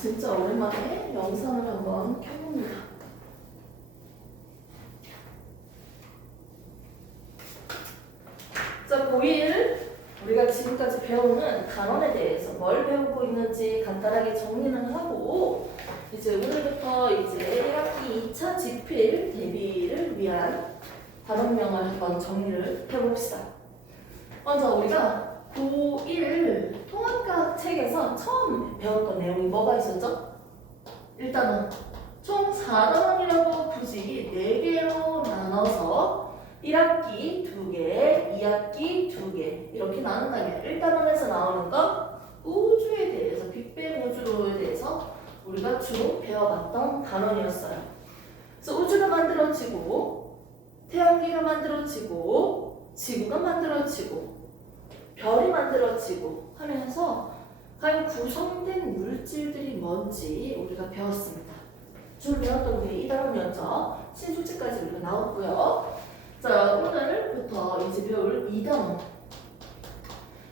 진짜 오랜만에 영상을 한번 켜봅니다. 자, 고1 우리가 지금까지 배우는 단원에 대해서 뭘 배우고 있는지 간단하게 정리는 하고 이제 오늘부터 이제 1학기 2차 지필 대비를 위한 단원명을 한번 정리를 해봅시다. 먼저 우리가 고1 통합과학 책에서 처음 배웠던 내용이 뭐가 있었죠? 일단은 총 4단원이라고 굳이 4개로 나눠서 1학기 2개, 2학기 2개 이렇게 나눈다면 1단원에서 나오는 건 우주에 대해서, 빅뱅 우주로에 대해서 우리가 주로 배워봤던 단원이었어요. 그래서 우주가 만들어지고 태양계가 만들어지고 지구가 만들어지고 별이 만들어지고 하면서 과연 구성된 물질들이 뭔지 우리가 배웠습니다. 주로 배웠던 게 2단원 면접, 신수치까지 우리가 나왔고요. 자, 오늘부터 이제 배울 2단원.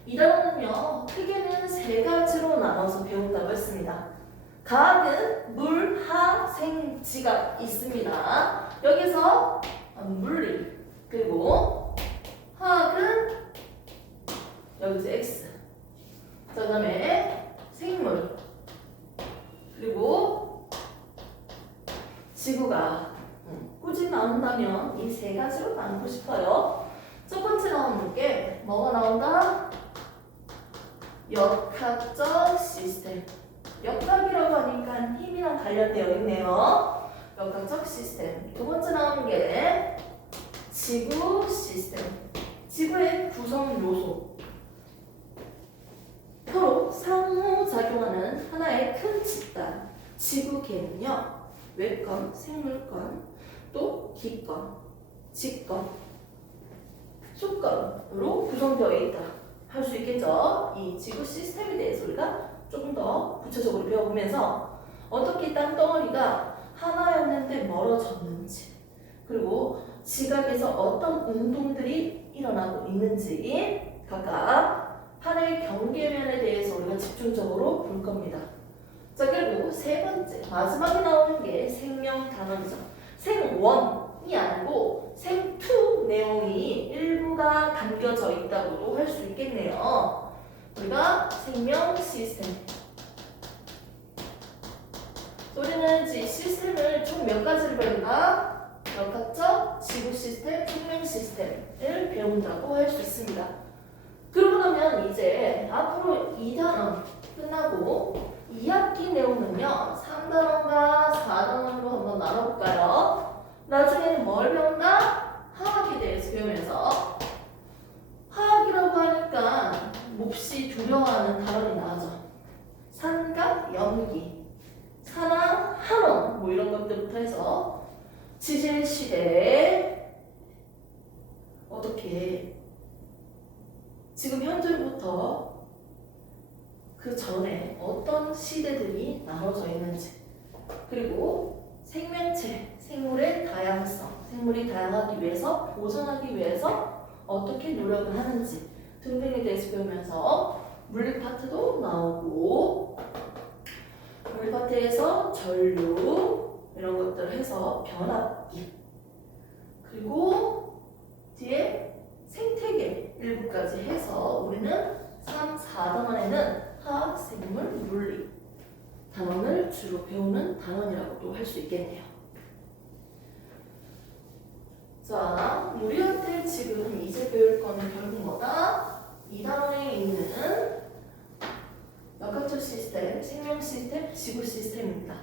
2단원은요, 크게는 3가지로 나눠서 배운다고 했습니다. 과학은 물, 하, 생, 지가 있습니다. 여기서 물리, 그리고 화학은 여기서 X. 자, 그 다음에 생물. 그리고 지구가 꾸준히 나온다면 이 3가지로 나누고 싶어요. 첫 번째 나오는 게 뭐가 나온다? 역학적 시스템. 역학이라고 하니까 힘이랑 관련되어 있네요. 역학적 시스템. 두 번째 나오는 게 지구 시스템. 지구의 구성 요소. 서로 상호작용하는 하나의 큰 집단, 지구계는요, 외권, 생물권, 또 기권, 직권, 수권으로 구성되어 있다 할 수 있겠죠. 이 지구 시스템에 대해서 우리가 조금 더 구체적으로 배워보면서 어떻게 땅덩어리가 하나였는데 멀어졌는지, 그리고 지각에서 어떤 운동들이 일어나고 있는지 각각 하나의 경계면에 대해서 우리가 집중적으로 볼 겁니다. 자, 그리고 세 번째, 마지막에 나오는 게 생명 단원이죠. 생원이 아니고 생투 내용이 일부가 담겨져 있다고도 할 수 있겠네요. 우리가 생명 시스템. 우리는 이 시스템을 총 몇 가지를 배운다? 역학적 지구 시스템, 생명 시스템을 배운다고 할 수 있습니다. 그러고 나면 이제 앞으로 2단원 끝나고 2학기 내용은요 3단원과 4단원으로 한번 나눠볼까요? 나중에는 뭘 배운다? 화학에 대해서 배우면서 화학이라고 하니까 몹시 두려워하는 단원이 나오죠. 산과 염기, 산화, 한원 뭐 이런 것들부터 해서 지질시대 어떻게 지금 현재로부터 그 전에 어떤 시대들이 나눠져 있는지, 그리고 생명체, 생물의 다양성, 생물이 다양하기 위해서, 보존하기 위해서 어떻게 노력을 하는지 등등에 대해서 배우면서 물리 파트도 나오고, 물리 파트에서 전류 이런 것들을 해서 변압기, 그리고 뒤에 생태계 일부까지 해서 우리는 3, 4단원에는 화학, 생물, 물리 단원을 주로 배우는 단원이라고도 할 수 있겠네요. 자, 우리한테 지금 이제 배울 거는 결국 뭐다? 2단원에 있는 역학적 시스템, 생명 시스템, 지구 시스템입니다.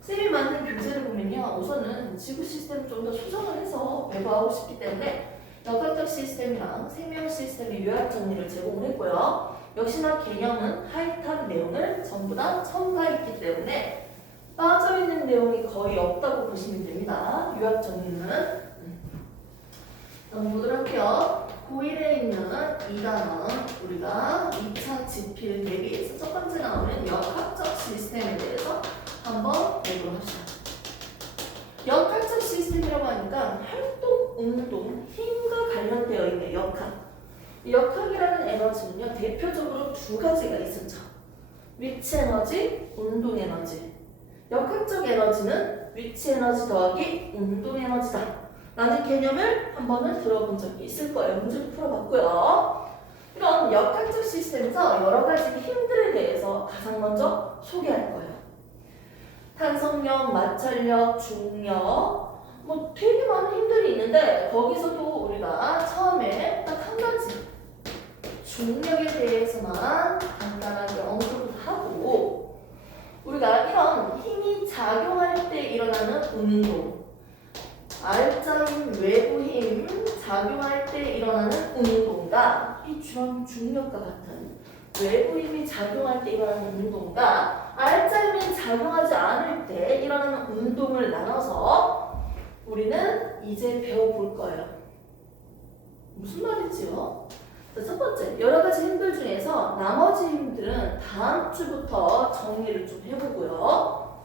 쌤이 만든 교재를 보면요, 우선은 지구 시스템을 좀 더 수정을 해서 배부하고 싶기 때문에 역학적 시스템이랑 생명 시스템의 요약 정리를 제공을 했고요. 역시나 개념은 하이탑 내용을 전부 다 첨가했기 때문에 빠져있는 내용이 거의 없다고 보시면 됩니다. 요약 정리는. 한번 보도록 할게요. 고1에 있는 2단원 우리가 2차 지필 대비해서 첫 번째 나오는 역학적 시스템에 대해서 한번 배우도록 합시다. 역학적 시스템이라고 하니까 활동, 운동, 힘과 관련되어 있는 역학. 역학이라는 에너지는요, 대표적으로 2가지가 있었죠. 위치 에너지, 운동 에너지. 역학적 에너지는 위치 에너지 더하기 운동 에너지다 라는 개념을 한 번은 들어본 적이 있을 거예요. 문제를 풀어봤고요. 이런 역학적 시스템에서 여러 가지 힘들에 대해서 가장 먼저 소개할 거예요. 탄성력, 마찰력, 중력, 뭐 되게 많은 힘들이 있는데 거기서도 우리가 처음에 딱 한 가지 중력에 대해서만 간단하게 언급을 하고, 우리가 이런 힘이 작용할 때 일어나는 운동, R자 힘, 외부 힘 작용할 때 일어나는 운동과 이 중력과 같은 외부 힘이 작용할 때 일어나는 운동과 R자 힘이 작용하지 않을 때 일어나는 운동을 나눠서 우리는 이제 배워볼 거예요. 무슨 말이지요? 첫 번째, 여러 가지 힘들 중에서 나머지 힘들은 다음 주부터 정리를 좀 해보고요.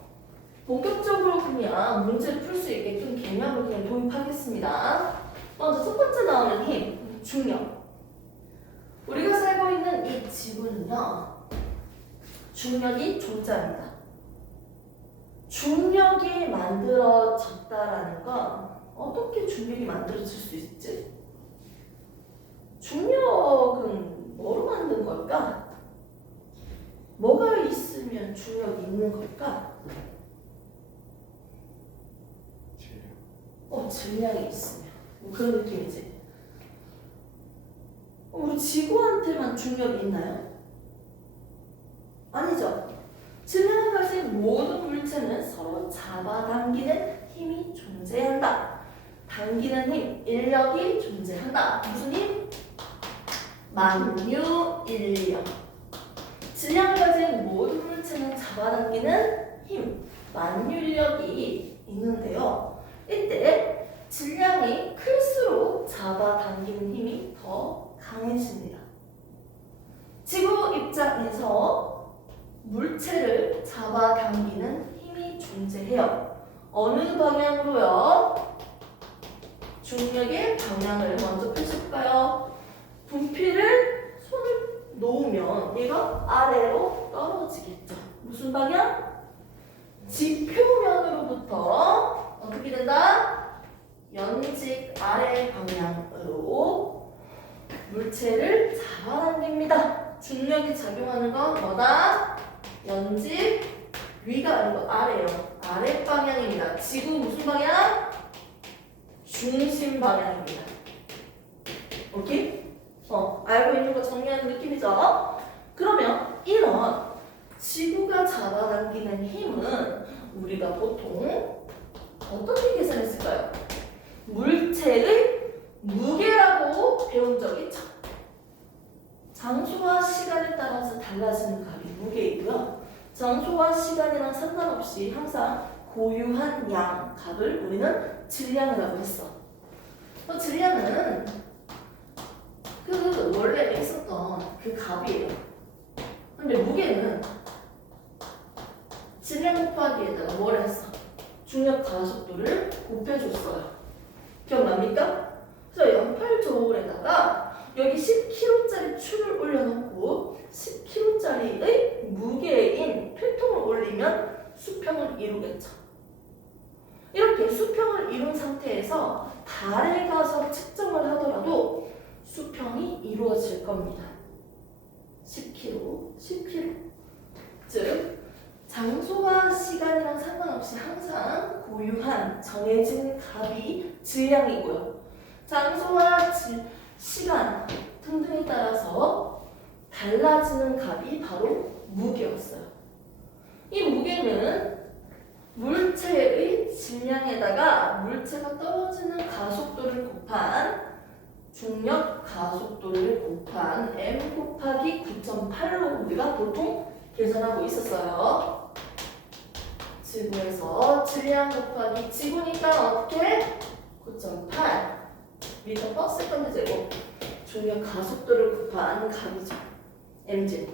본격적으로 그냥 문제를 풀 수 있게끔 개념을 그냥 도입하겠습니다. 먼저 첫 번째 나오는 힘, 중력. 우리가 살고 있는 이 지구는요, 중력이 존재합니다. 중력이 만들어졌다라는 건 어떻게 중력이 만들어질 수 있지? 중력은 뭐로 만든 걸까? 뭐가 있으면 중력이 있는 걸까? 질량이 있으면 뭐 그런 느낌이지. 우리 지구한테만 중력이 있나요? 아니죠. 질량을 가진 모든 물체는 서로 잡아당기는 힘이 존재한다. 당기는 힘, 인력이 존재한다. 무슨 힘? 만유인력. 질량을 가진 모든 물체는 잡아당기는 힘, 만유인력이 있는데요. 이때 질량이 클수록 잡아당기는 힘이 더 강해집니다. 지구 입장에서 물체를 잡아당기는 힘이 존재해요. 어느 방향으로요? 중력의 방향을 먼저 펼칠까요? 분필을 손을 놓으면 얘가 아래로 떨어지겠죠. 무슨 방향? 지표면으로부터 어떻게 된다? 연직 아래 방향으로 물체를 잡아당깁니다. 중력이 작용하는 건 뭐다? 연직 위가 아니고 아래요. 아래 방향입니다. 지구 무슨 방향? 중심 방향입니다. 오케이? 알고 있는 거 정리하는 느낌이죠? 그러면 이런 지구가 잡아당기는 힘은 우리가 보통 어떻게 계산했을까요? 물체의 무게라고 배운 적 있죠? 장소와 시간에 따라서 달라지는 값이 무게이고요. 장소와 시간이랑 상관없이 항상 고유한 양 값을 우리는 질량이라고 했어. 질량은 그 원래 있었던 그 값이에요. 근데 무게는 질량 곱하기에다가 뭘 했어? 중력 가속도를 곱해줬어요. 기억납니까? 그래서 연팔저울에다가 여기 10kg짜리 추를 올려놓고 10kg짜리의 무게인 필통을 올리면 수평을 이루겠죠. 이렇게 수평을 이룬 상태에서 달에 가서 측정을 하더라도 수평이 이루어질 겁니다. 10kg, 10kg. 즉, 장소와 시간이랑 상관없이 항상 고유한 정해진 값이 질량이고요. 장소와 시간 등등에 따라서 달라지는 값이 바로 무게였어요. 이 무게는 물체의 질량에다가 물체가 떨어지는 가속도를 곱한 중력 가속도를 곱한 m 곱하기 9.8로 우리가 보통 계산하고 있었어요. 지구에서 질량 곱하기 지구니까 어떻게? 9.8 미터 퍼 세컨드 제곱 중력 가속도를 곱한 값이죠. mg.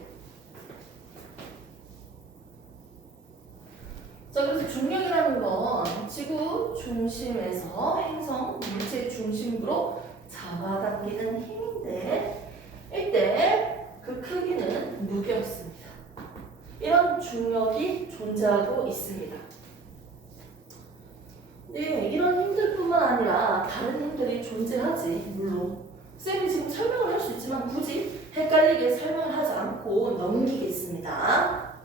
자, 그래서 중력이라는 건 지구 중심에서 행성 물체 중심부로 잡아당기는 힘인데 이때 그 크기는 무게였습니다. 이런 중력이 존재하고 있습니다. 네, 이런 힘들뿐만 아니라 다른 힘들이 존재하지. 물론 쌤이 지금 설명을 할 수 있지만 굳이 헷갈리게 설명을 하지 않고 넘기겠습니다.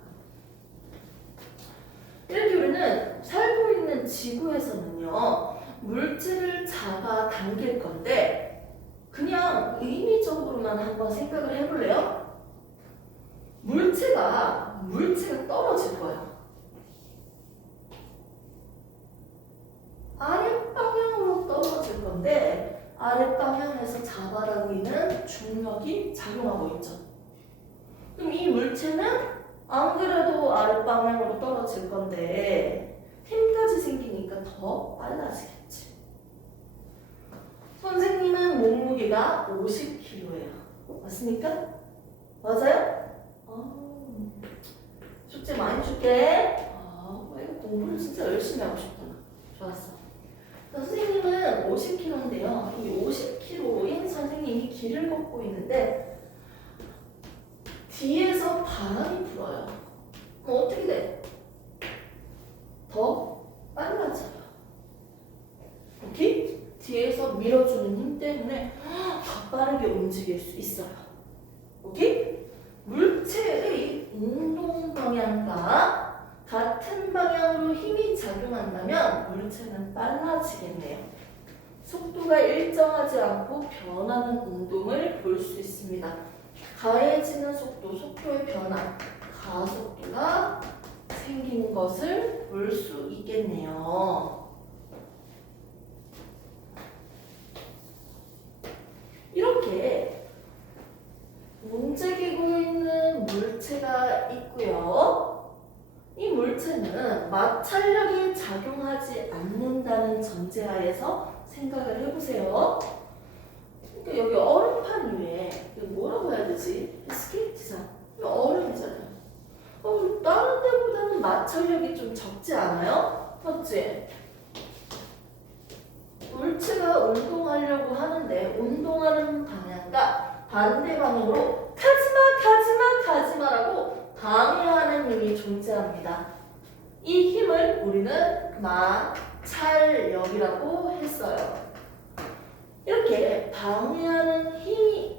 이렇게 우리는 살고 있는 지구에서는요, 물체를 잡아당길 건데 그냥 의미적으로만 한번 생각을 해볼래요? 물체가 떨어질 거예요. 아랫방향으로 떨어질 건데 아랫방향에서 잡아당기는 중력이 작용하고 있죠. 그럼 이 물체는 안 그래도 아랫방향으로 떨어질 건데 힘까지 생기니까 더 빨라지겠지. 선생님은 몸무게가 50kg예요. 맞습니까? 맞아요? 숙제 많이 줄게. 이거 공부를 진짜 열심히 하고 싶구나. 좋았어. 선생님은 50kg인데요. 이 50kg인 선생님이 길을 걷고 있는데 뒤에서 바람이 불어요. 그럼 어떻게 돼? 더 빨라져요. 오케이? 뒤에서 밀어주는 힘 때문에 더 빠르게 움직일 수 있어요. 오케이? 물체의 운동 방향과 같은 방향으로 힘이 작용한다면 물체는 빨라지겠네요. 속도가 일정하지 않고 변하는 운동을 볼 수 있습니다. 가해지는 속도, 속도의 변화, 가속도가 생기는 것을 볼 수 있겠네요. 이렇게 움직이고 있는 물체가 있고요. 이 물체는 마찰력이 작용하지 않는다는 전제하에서 생각을 해보세요. 그러니까 여기 얼음판 위에 뭐라고 해야 되지? 스케이트장. 얼음이잖아요. 다른 데보다는 마찰력이 좀 적지 않아요? 맞지? 물체가 운동하려고 하는데 운동하는 방향과 반대 방향으로 가지마라고 방해하는 힘이 존재합니다. 이 힘을 우리는 마찰력이라고 했어요. 이렇게 방해하는 힘이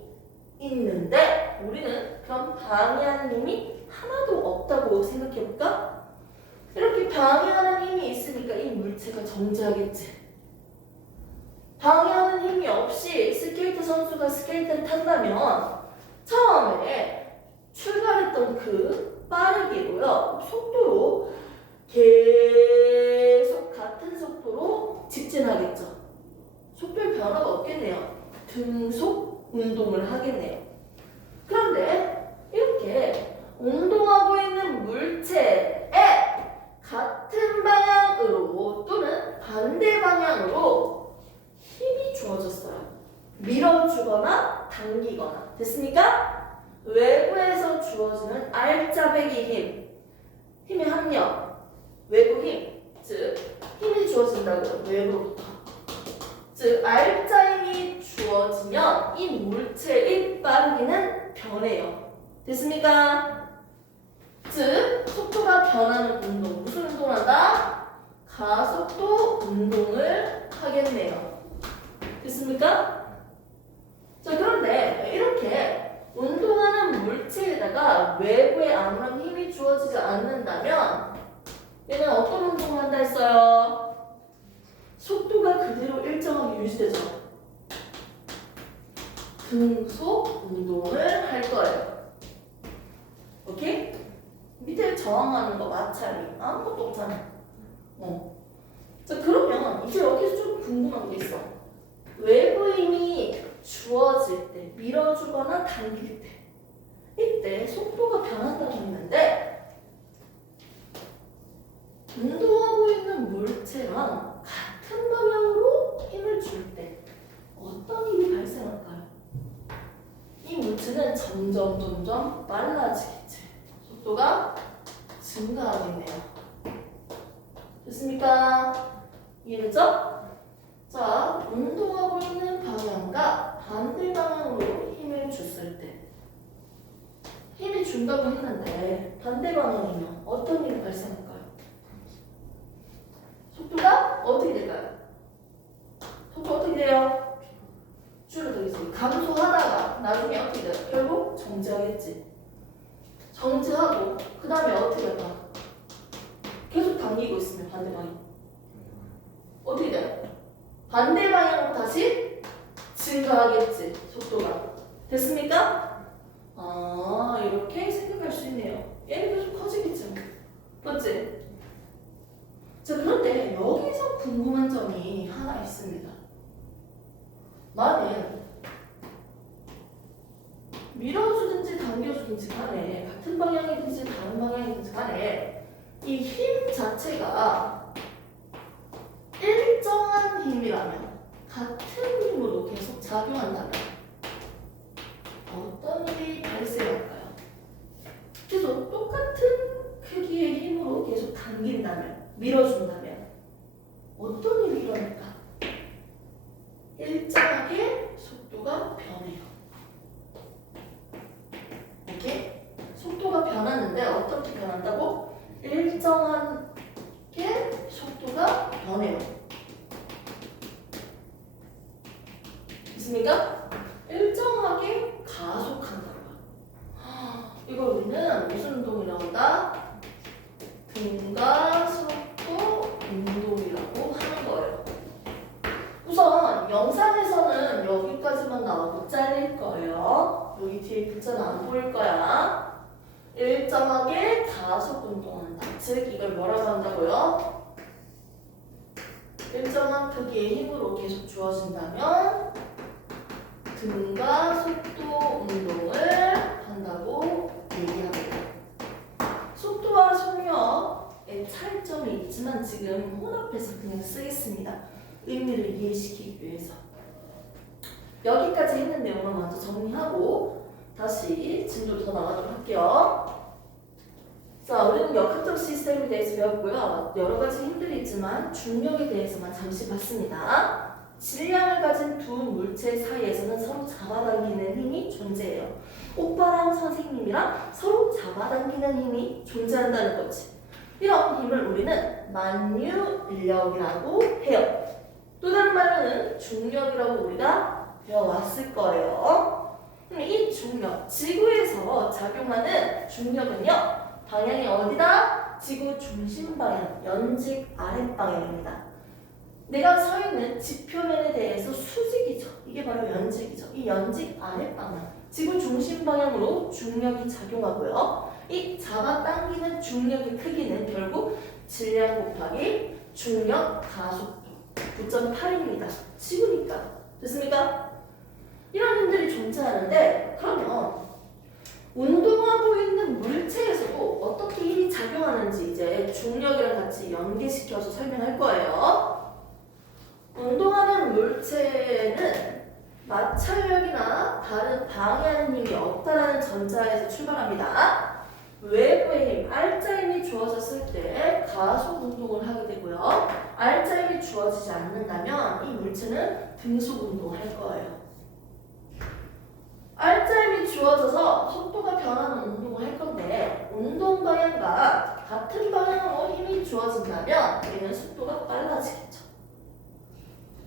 있는데 우리는 그럼 방해하는 힘이 하나도 없다고 생각해볼까? 이렇게 방해하는 힘이 있으니까 이 물체가 정지하겠지. 방해하는 힘이 없이 스케이트 선수가 스케이트를 탄다면 처음에 출발했던 그 빠르기로요, 속도로 계속 같은 속도로 직진하겠죠. 속도의 변화가 없겠네요. 등속 운동을 하겠네요. 그런데 이렇게 운동하고 있는 물체에 같은 방향으로 또는 반대 방향으로 힘이 주어졌어요. 밀어주거나 당기거나. 됐습니까? 외부에서 주어지는 알짜배기 힘, 힘의 합력, 외부 힘, 즉 힘이 주어진다고요. 외부로부터. 즉 알짜 힘이 주어지면 이 물체의 빠르기는 변해요. 됐습니까? 즉 속도가 변하는 운동, 무슨 운동을 한다? 가속도 운동을 하겠네요. 됐습니까? 자, 그런데 이렇게 운동하는 물체에다가 외부에 아무런 힘이 주어지지 않는다면 얘는 어떤 운동을 한다 했어요? 속도가 그대로 일정하게 유지되죠. 등속 운동을 할 거예요. 오케이? 밑에 저항하는 거 마찰이 아무것도 없잖아. 자, 그러면 이제 여기서 좀 궁금한 게 있어. 외부 힘이 주어질 때, 밀어주거나 당길 때, 이때 속도가 변한다고 했는데 운동하고 있는 물체랑 같은 방향으로 힘을 줄 때 어떤 일이 발생할까요? 이 물체는 점점 빨라지겠지. 속도가 증가하겠네요. 됐습니까? 이해됐죠? 자, 운동하고 있는 방향과 반대 방향으로 힘을 줬을 때 힘이 준다고 했는데 반대 방향이면 어떤 일이 발생할까요? 속도가 어떻게 될까요? 속도가 어떻게 돼요? 줄어들겠지. 감소하다가 나중에 어떻게 돼요? 결국 정지하겠지. 정지하고 그 다음에 어떻게 될까? 계속 당기고 있으면 반대 방향 어떻게 돼요? 반대 방향으로 다시 증가하겠지. 속도가 됐습니까? 아 이렇게 생각할 수 있네요. 얘는 계속 커지겠지. 맞지? 자 그런데 여기서 궁금한 점이 하나 있습니다. 만약 밀어주든지 당겨주든지 간에 같은 방향이든지 다른 방향이든지 간에 이 힘 자체가 일정한 힘이라면 같은 힘으로 계속 작용한다면 어떤 일이 발생할까요? 계속 똑같은 크기의 힘으로 계속 당긴다면 밀어준다면 어떤 일이 일어날까? 일정하게 속도가 변해요. 이렇게 속도가 변하는데 어떻게 변한다고? 일정하게 속도가 변해요. 있습니까? 일정하게 가속한다고. 이걸 우리는 무슨 운동이라고 한다? 등가 속도 운동이라고 하는 거예요. 우선 영상에서는 여기까지만 나오고 잘릴 거예요. 여기 뒤에 글자는 안 보일 거야. 일정하게 가속 운동한다. 즉 이걸 뭐라고 한다고요? 일정한 크기의 힘으로 계속 주어진다면 등가 속도 운동을 한다고 얘기합니다. 속도와 속력의 차이점이 있지만 지금 혼합해서 그냥 쓰겠습니다. 의미를 이해시키기 위해서. 여기까지 했는 내용을 먼저 정리하고 다시 진도로 더 나가도록 할게요. 자, 우리는 역학적 시스템에 대해서 배웠고요. 여러 가지 힘들이 있지만 중력에 대해서만 잠시 봤습니다. 질량을 가진 두 물체 사이에서는 서로 잡아당기는 힘이 존재해요. 오빠랑 선생님이랑 서로 잡아당기는 힘이 존재한다는 거지. 이런 힘을 우리는 만유인력이라고 해요. 또 다른 말로는 중력이라고 우리가 배워왔을 거예요. 그럼 이 중력, 지구에서 작용하는 중력은요. 방향이 어디다? 지구 중심 방향, 연직 아랫방향입니다. 내가 서 있는 지표면에 대해서 수직이죠. 이게 바로 연직이죠. 이 연직 아랫방향, 지구 중심 방향으로 중력이 작용하고요. 이 잡아당기는 중력의 크기는 결국 질량 곱하기 중력 가속도 9.8입니다. 지구니까. 됐습니까? 이런 힘들이 존재하는데 그러면 운동하고 있는 물체에서도 어떻게 힘이 작용하는지 이제 중력이랑 같이 연계시켜서 설명할 거예요. 운동하는 물체는 마찰력이나 다른 방해하는 힘이 없다라는 전자에서 출발합니다. 외부의 힘, 알짜 힘이 주어졌을 때 가속 운동을 하게 되고요. 알짜 힘이 주어지지 않는다면 이 물체는 등속 운동을 할 거예요. 알짜 힘이 주어져서 속도가 변하는 운동을 할 건데 운동 방향과 같은 방향으로 힘이 주어진다면 얘는 속도가 빨라지겠죠.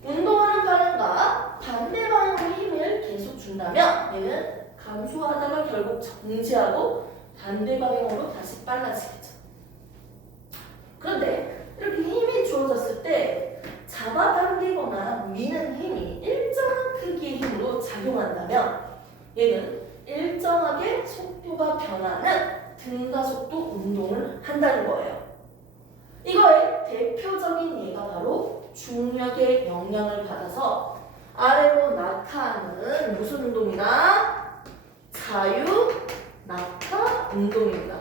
운동하는 방향과 반대 방향으로 힘을 계속 준다면 얘는 감소하다가 결국 정지하고 반대 방향으로 다시 빨라지겠죠. 그런데 이렇게 힘이 주어졌을 때 잡아당기거나 미는 힘이 일정한 크기의 힘으로 작용한다면 얘는 일정하게 속도가 변하는 등가속도 운동을 한다는 거예요. 이거의 대표적인 예가 바로 중력의 영향을 받아서 아래로 낙하하는 무슨 운동이다? 자유 낙하 운동입니다.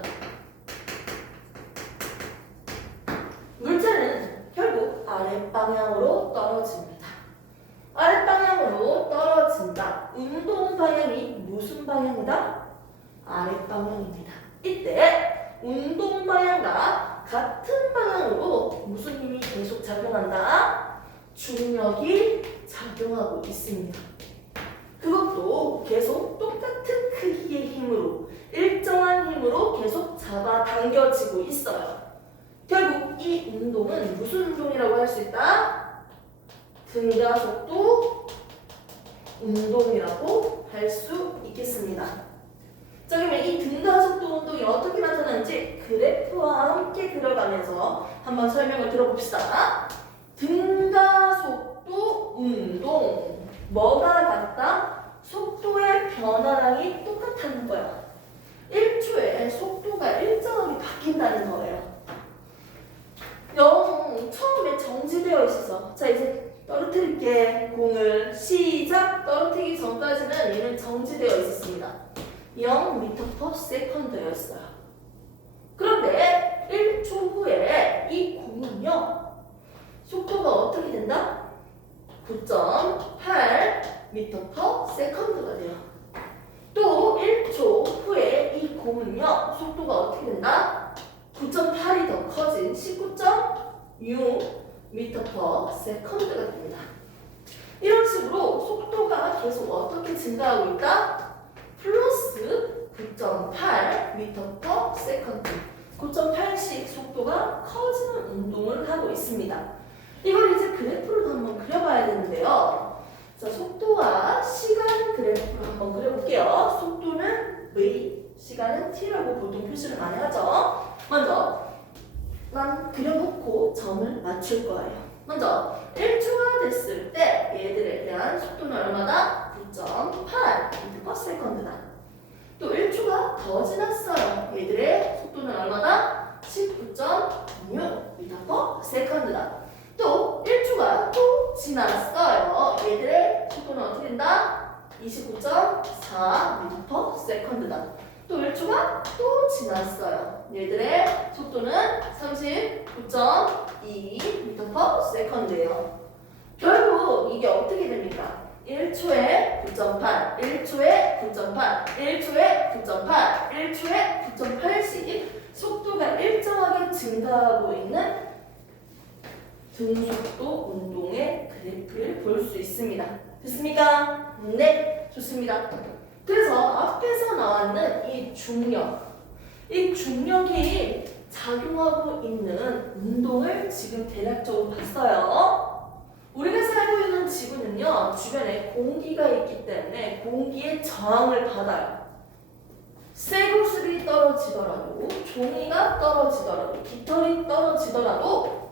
물체는 결국 아랫방향으로 떨어집니다. 아랫방향으로 떨어진다. 운동 방향이 무슨 방향이다? 아랫방향입니다. 이때 운동 방향과 같은 방향으로 무슨 힘이 계속 작용한다? 중력이 작용하고 있습니다. 그것도 계속 똑같은 크기의 힘으로 일정한 잡아당겨지고 있어요. 결국 이 운동은 무슨 운동이라고 할 수 있다? 등가속도 운동이라고 할 수 있겠습니다. 자, 그러면 이 등가속도 운동이 어떻게 나타나는지 그래프와 함께 그려가면서 한번 설명을 들어봅시다. 등가속도 운동. 뭐가 같다? 속도의 변화량이 똑같다는 거야. 1초에 속도가 일정하게 바뀐다는 거예요. 처음에 정지되어 있어서 자 이제 떨어뜨릴게. 공을 시작. 떨어뜨리기 전까지는 얘는 정지되어 있었습니다. 0m/s였어요. 그런데 1초 후에 이 공은요 속도가 어떻게 된다? 9.8m/s가 돼요. 또 1초 후에 이 공은요 속도가 어떻게 된다? 9.8이 더 커진 19.6m/s가 됩니다. 이런 식으로 속도가 계속 어떻게 증가하고 있다? 플러스 9.8m/s 9.8씩 속도가 커지는 운동을 하고 있습니다. 이걸 이제 그래프로 한번 그려봐야 되는데요. 자, 속도와 시간 그래프를 한번 그려볼게요. 속도는 v, 시간은 t라고 보통 표시를 많이 하죠. 먼저 난 그려놓고 점을 맞출 거예요. 먼저 1초가 됐을 때 얘들에 대한 속도는 얼마다? 9.8m/s다. 또 1초가 더 지났어요. 얘들의 속도는 얼마다? 19.6m/s다. 또 1초가 또 지났어요. 얘들의 속도는 어떻게 된다? 29.4m/s다. 또 1초가 또 지났어요. 얘들의 속도는 39.2m/s예요. 결국 이게 어떻게 됩니까? 1초에 9.8, 1초에 9.8, 1초에 9.8, 1초에 9.8씩 속도가 일정하게 증가하고 있는 등속도 운동의 그래프를 볼 수 있습니다. 됐습니까? 네, 좋습니다. 그래서 앞에서 나왔는 이 중력이 작용하고 있는 운동을 지금 대략적으로 봤어요. 우리가 살고 있는 지구는요, 주변에 공기가 있기 때문에 공기의 저항을 받아요. 쇠구슬이 떨어지더라도, 종이가 떨어지더라도, 깃털이 떨어지더라도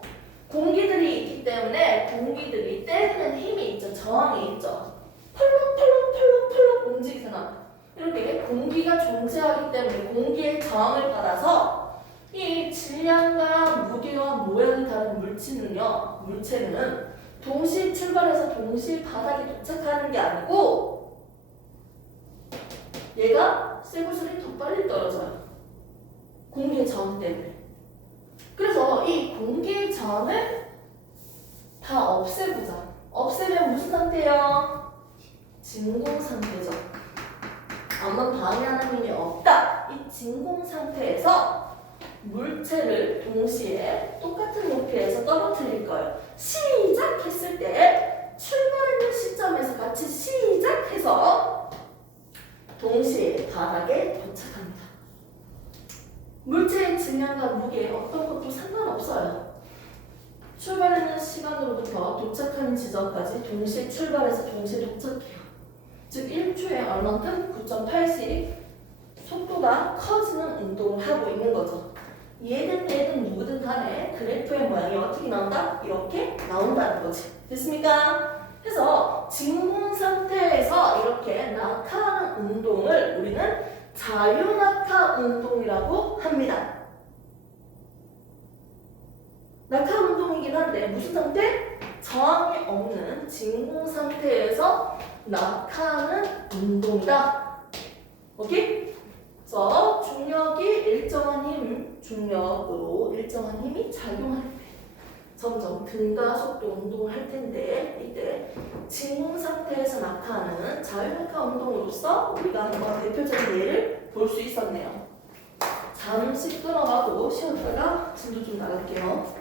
공기들이 있기 때문에 공기들이 때리는 힘이 있죠. 저항이 있죠. 펄럭펄럭 움직이잖아. 이렇게 공기가 존재하기 때문에 공기의 저항을 받아서 이 질량과 무게와 모양이 다른 물체는 동시 출발해서 동시 바닥에 도착하는 게 아니고 얘가 쇠구슬이 더 빨리 떨어져요. 공기의 저항 때문에. 그래서 이 공기의 저항을 다 없애보자. 없애면 무슨 상태예요? 진공 상태죠. 아무런 방해하는 힘이 없다. 이 진공 상태에서 물체를 동시에 똑같은 높이에서 떨어뜨릴 거예요. 시작했을 때 출발하는 시점에서 같이 시작해서 동시에 바닥에 도착합니다. 물체의 질량과 무게 어떤 것도 상관없어요. 출발하는 시간으로부터 도착하는 지점까지 동시에 출발해서 동시에 도착해요. 즉 1초에 얼만큼? 9.8씩 속도가 커지는 운동을 하고 있는 거죠. 얘든 누구든 간에 그래프의 모양이 어떻게 나온다? 이렇게 나온다는 거지. 됐습니까? 그래서 진공 상태에서 이렇게 낙하하는 운동을 우리는 자유낙하 운동이라고 합니다. 낙하 운동이긴 한데 무슨 상태? 저항이 없는 진공 상태에서 낙하하는 운동이다. 오케이? 그래서 중력으로 일정한 힘이 작용할 때 점점 등가 속도 운동을 할 텐데 이때 진공 상태에서 낙하하는 자유낙하 운동으로서 우리가 한번 대표적인 예를 볼 수 있었네요. 잠시 끊어가고 쉬었다가 진도 좀 나갈게요.